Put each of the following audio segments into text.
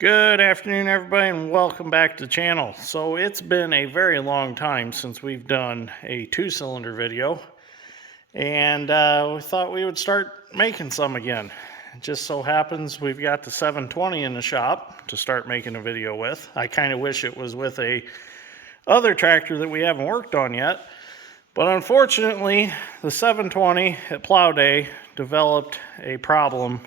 Good afternoon, everybody, and welcome back to the channel. So it's been a very long time since we've done a two-cylinder video, and we thought we would start making some again. It just so happens we've got the 720 in the shop to start making a video with. I kind of wish it was with a other tractor that we haven't worked on yet, but unfortunately the 720 at plow day developed a problem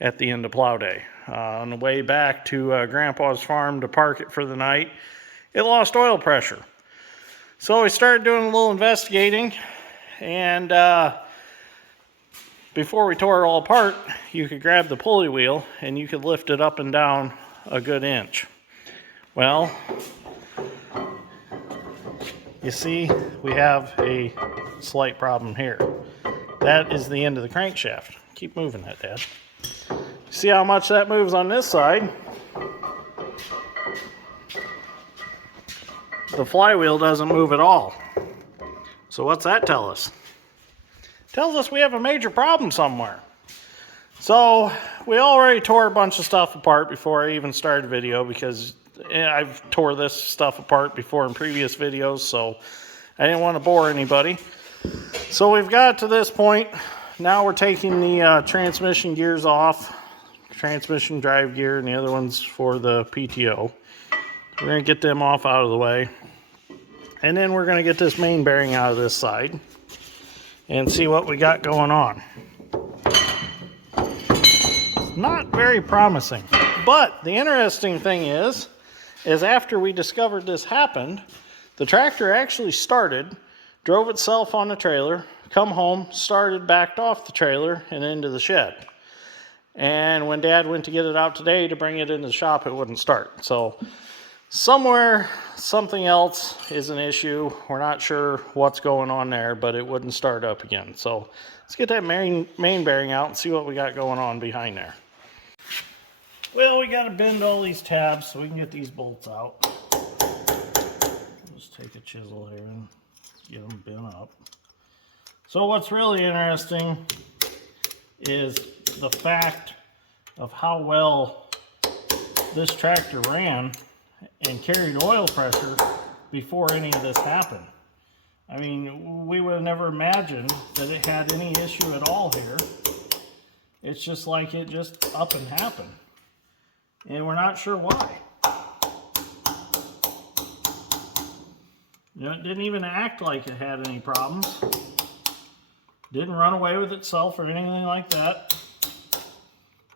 at the end of plow day. On the way back to Grandpa's farm to park it for the night, it lost oil pressure. So we started doing a little investigating, and before we tore it all apart, you could grab the pulley wheel and you could lift it up and down a good inch. Well, you see, we have a slight problem here. That is the end of the crankshaft. Keep moving that, Dad. See how much that moves on this side? The flywheel doesn't move at all. So what's that tell us? Tells us we have a major problem somewhere. So we already tore a bunch of stuff apart before I even started the video, because I've tore this stuff apart before in previous videos, so I didn't want to bore anybody. So we've got to this point. Now we're taking the transmission gears off. Transmission drive gear, and the other one's for the PTO. We're going to get them off out of the way, and then we're going to get this main bearing out of this side and see what we got going on. It's not very promising, but the interesting thing is after we discovered this happened, the tractor actually started, drove itself on the trailer, come home, started, backed off the trailer and into the shed. And when Dad went to get it out today to bring it into the shop, it wouldn't start. So somewhere, something else is an issue. We're not sure what's going on there, but it wouldn't start up again. So let's get that main bearing out and see what we got going on behind there. Well, we got to bend all these tabs so we can get these bolts out. Just take a chisel here and get them bent up. So what's really interesting is the fact of how well this tractor ran and carried oil pressure before any of this happened. I mean, we would have never imagined that it had any issue at all here. It's just like it just up and happened. And we're not sure why. You know, it didn't even act like it had any problems. Didn't run away with itself or anything like that.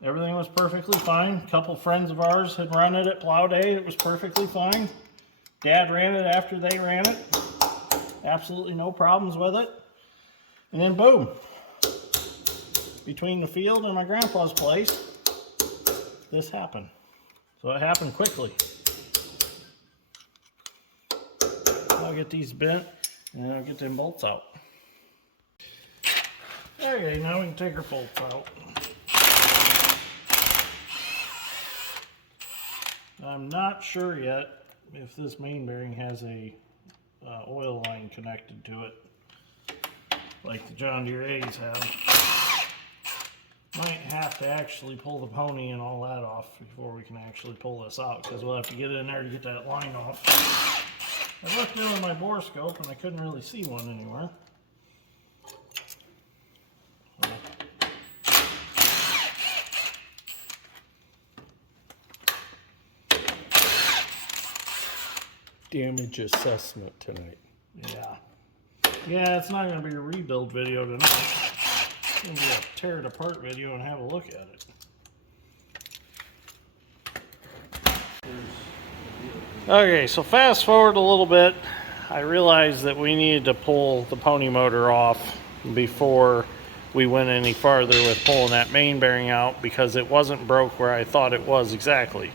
Everything was perfectly fine. A couple friends of ours had run it at plow day. It was perfectly fine. Dad ran it after they ran it. Absolutely no problems with it. And then boom. Between the field and my grandpa's place, this happened. So it happened quickly. I'll get these bent and then I'll get them bolts out. Okay, now we can take our bolts out. I'm not sure yet if this main bearing has a oil line connected to it, like the John Deere A's have. Might have to actually pull the pony and all that off before we can actually pull this out, because we'll have to get in there to get that line off. I looked in with my bore scope and I couldn't really see one anywhere. Damage assessment tonight. Yeah, it's not going to be a rebuild video tonight. It's going to be a tear it apart video and have a look at it. Okay, so fast forward a little bit. I realized that we needed to pull the pony motor off before we went any farther with pulling that main bearing out, because it wasn't broke where I thought it was exactly.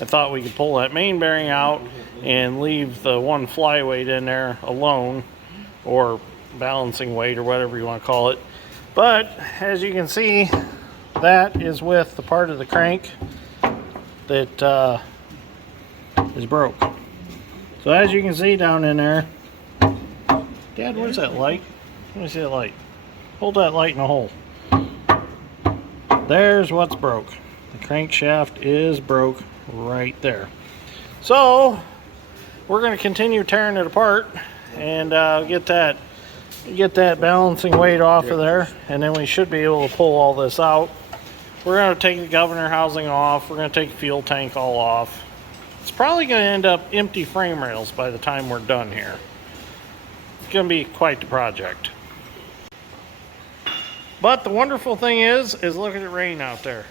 I thought we could pull that main bearing out and leave the one flyweight in there alone, or balancing weight, or whatever you want to call it. But as you can see, that is with the part of the crank that is broke. So as you can see down in there, Dad, where's that light? Let me see that light. Hold that light in a hole. There's what's broke. The crankshaft is broke right there. So we're going to continue tearing it apart and get that balancing weight off of there, and then we should be able to pull all this out. We're going to take the governor housing off. We're going to take the fuel tank all off. It's probably going to end up empty frame rails by the time we're done here. It's going to be quite the project. But the wonderful thing is look at the rain out there.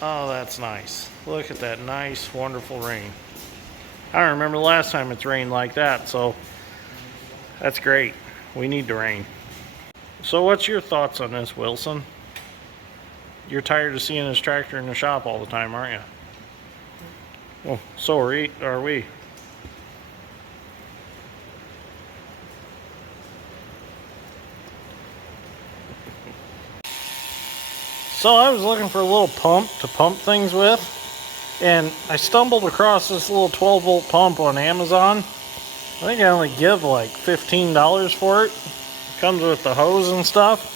Oh, that's nice. Look at that nice, wonderful rain. I don't remember the last time it's rained like that, so that's great. We need the rain. So what's your thoughts on this, Wilson? You're tired of seeing this tractor in the shop all the time, aren't you? Well, so are we. So I was looking for a little pump to pump things with, and I stumbled across this little 12-volt pump on Amazon. I think I only give like $15 for it. Comes with the hose and stuff.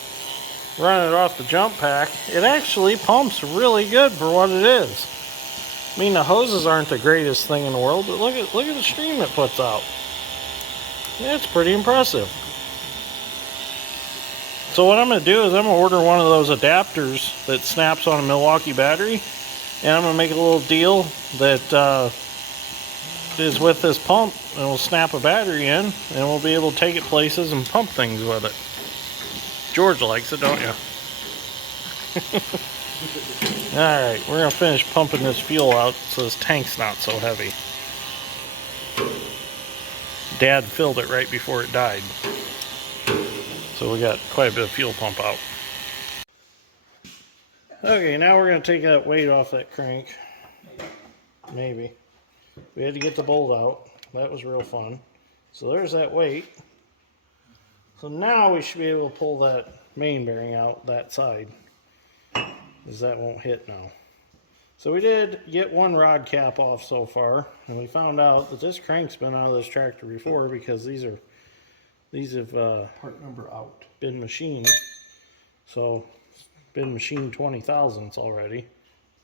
Run it off the jump pack. It actually pumps really good for what it is. I mean, the hoses aren't the greatest thing in the world, but look at the stream it puts out. Yeah, it's pretty impressive. So what I'm going to do is I'm going to order one of those adapters that snaps on a Milwaukee battery, and I'm going to make a little deal that is with this pump, and we'll snap a battery in, and we'll be able to take it places and pump things with it. George likes it, don't you? Alright, we're going to finish pumping this fuel out so this tank's not so heavy. Dad filled it right before it died. So we got quite a bit of fuel pump out. Okay, now we're going to take that weight off that crank. Maybe. We had to get the bolt out. That was real fun. So there's that weight. So now we should be able to pull that main bearing out that side, because that won't hit now. So we did get one rod cap off so far, and we found out that this crank's been out of this tractor before, because these have Part number out. been machined. So it's been machined 20 thousandths already.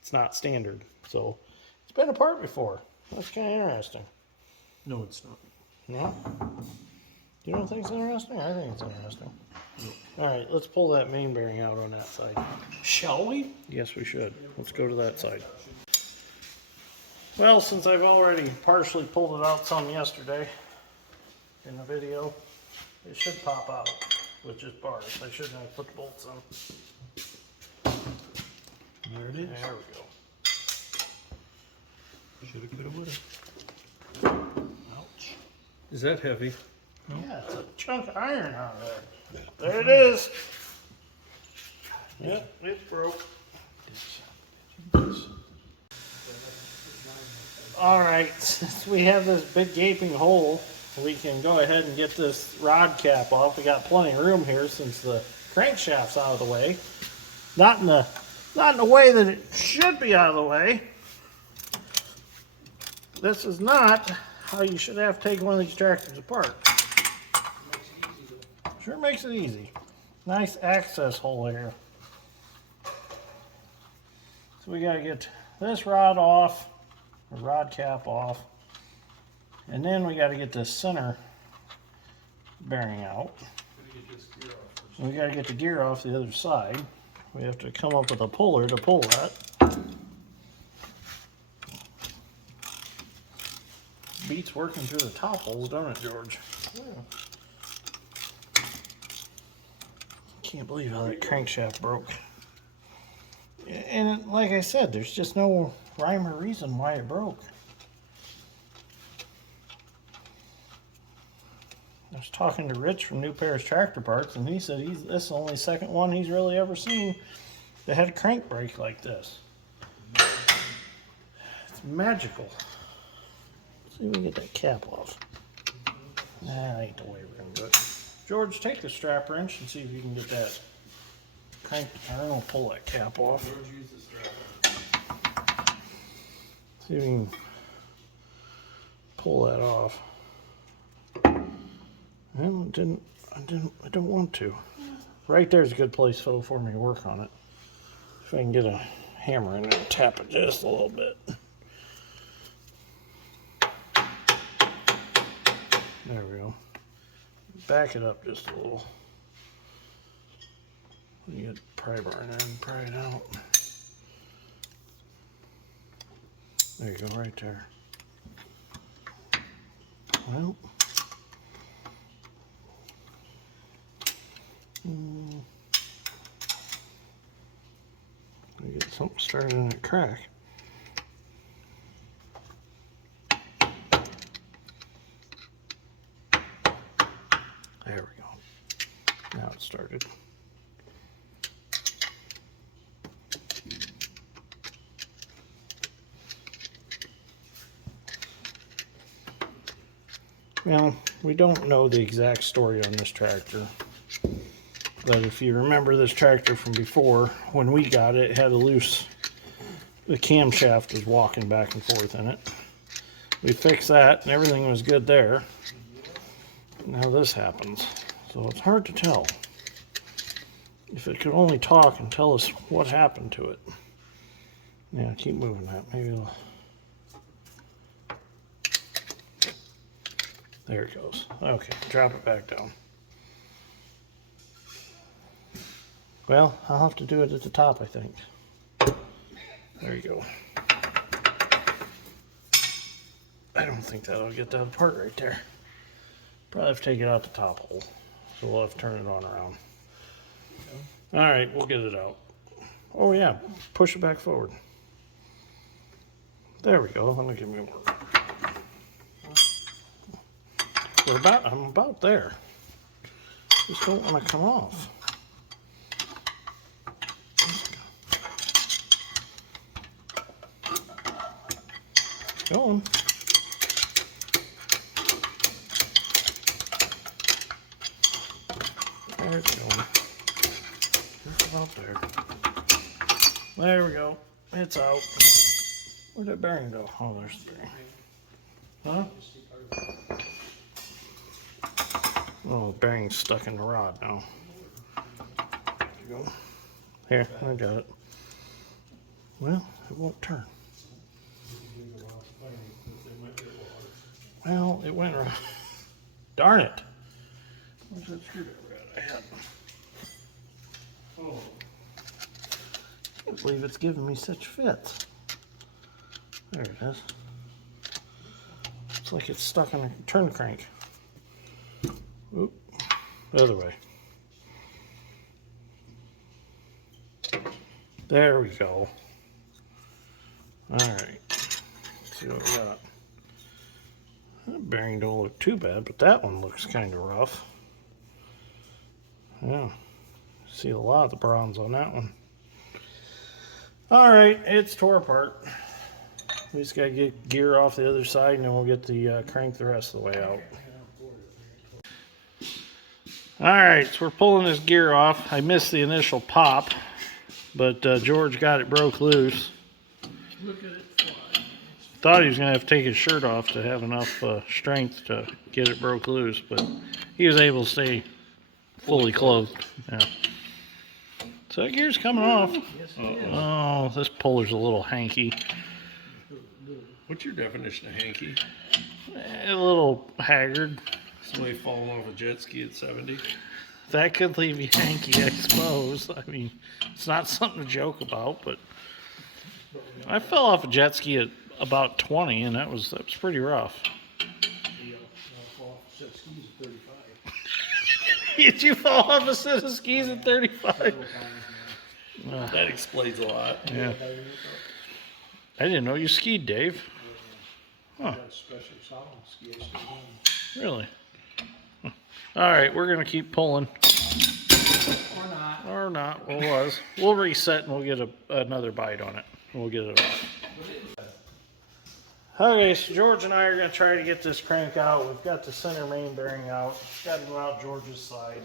It's not standard, so it's been apart before. That's kind of interesting. No, it's not. No? You don't think it's interesting? I think it's interesting. Alright, let's pull that main bearing out on that side. Shall we? Yes, we should. Let's go to that side. Well, since I've already partially pulled it out some yesterday in the video, it should pop out with just bars. I shouldn't have put the bolts on. There it is. There we go. Shoulda, coulda, woulda. Ouch. Is that heavy? Yeah, it's a chunk of iron out there. There it is. Yep, it broke. Alright, since we have this big gaping hole, we can go ahead and get this rod cap off. We got plenty of room here since the crankshaft's out of the way. Not in the way that it should be out of the way. This is not how you should have to take one of these tractors apart. Sure makes it easy. Nice access hole here. So we gotta get this rod off, the rod cap off, and then we gotta get this center bearing out. And we gotta get the gear off the other side. We have to come up with a puller to pull that. Beats working through the top holes, don't it, George? Yeah. Can't believe how that crankshaft broke. And like I said, there's just no rhyme or reason why it broke. I was talking to Rich from New Paris Tractor Parts, and he said this is the only second one he's really ever seen that had a crank break like this. It's magical. Let's see if we can get that cap off. That ain't the way we're gonna do it. George, take the strap wrench and see if you can get that crank to turn. I'll pull that cap off. George, use the strap. See if we can pull that off. Well, I don't want to. Right there's a good place for me to work on it. If I can get a hammer in there and tap it just a little bit. There we go. Back it up just a little. You get pry bar in there and pry it out. There you go, right there. Well, we get something started in a crack. There we go. Now it started. Well, we don't know the exact story on this tractor, but if you remember this tractor from before, when we got it, it had the camshaft was walking back and forth in it. We fixed that and everything was good there. Now this happens, so it's hard to tell. If it could only talk and tell us what happened to it. Yeah, keep moving that. Maybe it'll... There it goes. Okay, drop it back down. Well, I'll have to do it at the top, I think. There you go. I don't think that'll get that apart right there. Probably have to take it out the top hole. So we'll have to turn it on around. Alright, we'll get it out. Oh yeah, push it back forward. There we go. Let me give me more. I'm about there. Just don't want to come off. Going. There it's going. Just about there. There we go. It's out. Where'd that bearing go? Oh, there's the bearing. Huh? Oh, the bearing's stuck in the rod now. There you go. Here, I got it. Well, it won't turn. Well, it went right. Darn it. Where's that screwdriver at? I had one. Oh. I can't believe it's giving me such fits. There it is. It's like it's stuck in a turn crank. Oop. The other way. There we go. Alright. Let's see what we got. That bearing don't look too bad, but that one looks kind of rough. Yeah. See a lot of the bronze on that one. Alright, it's tore apart. We just gotta get gear off the other side and then we'll get the crank the rest of the way out. Alright, so we're pulling this gear off. I missed the initial pop, but George got it broke loose. Look at it fly. Thought he was going to have to take his shirt off to have enough strength to get it broke loose, but he was able to stay fully clothed. Yeah. So that gear's coming off. Oh, this puller's a little hanky. What's your definition of hanky? A little haggard. Somebody falling off a jet ski at 70? That could leave you hanky, I suppose. I mean, it's not something to joke about, but I fell off a jet ski at about 20, and that was pretty rough. Did you fall off a set of skis at 35? That explains a lot. Yeah. I didn't know you skied, Dave. Huh. Really? All right, we're gonna keep pulling. Or not. Well, it was. We'll reset and we'll get another bite on it. We'll get it off. Okay, so George and I are gonna try to get this crank out. We've got the center main bearing out. Got to go out George's side.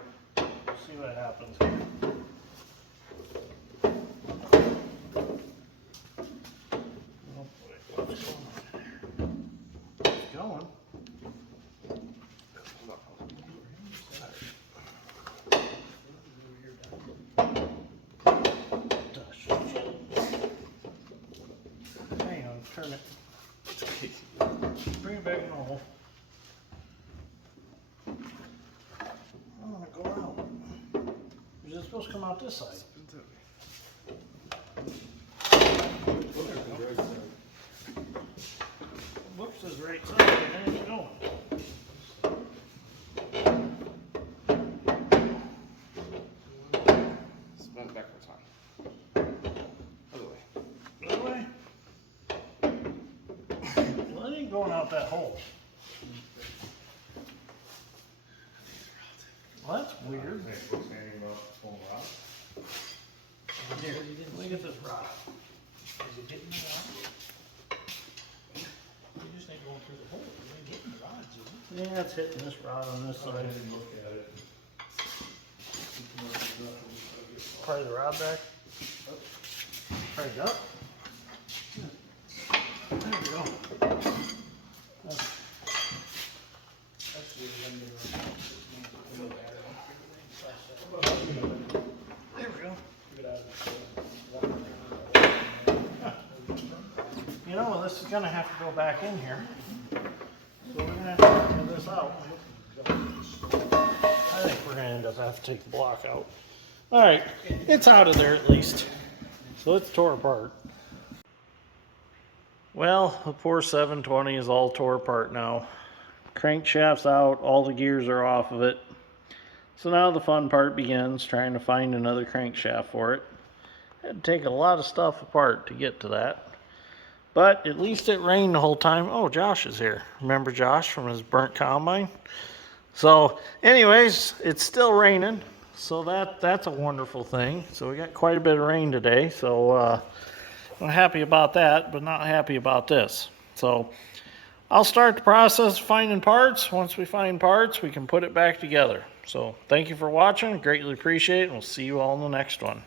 See what happens here. Oh boy, what's going on here? It's going. Hang on, turn it. Bring it back normal. to come out this side. Whoops is right side, and it's going. Spin it backwards, huh? Other way. Other way? Well, it ain't going out that hole. Well, that's weird. Here, look at this rod. Is it hitting the rod? You just ain't going through the hole. You ain't hitting the rods, is it? Yeah, it's hitting this rod on this side. Pry the rod back. Pry it up. There we go. There we go. You know, this is going to have to go back in here. So we're going to have to figure this out. I think we're going to end up having to take the block out. All right, it's out of there at least. So it's tore apart. Well, the poor 720 is all tore apart now. Crankshaft's out, all the gears are off of it. So now the fun part begins, trying to find another crankshaft for it. Had to take a lot of stuff apart to get to that. But at least it rained the whole time. Oh, Josh is here. Remember Josh from his burnt combine? So anyways, it's still raining. So that's a wonderful thing. So we got quite a bit of rain today. So I'm happy about that, but not happy about this. So I'll start the process of finding parts. Once we find parts, we can put it back together. So thank you for watching. Greatly appreciate it. And we'll see you all in the next one.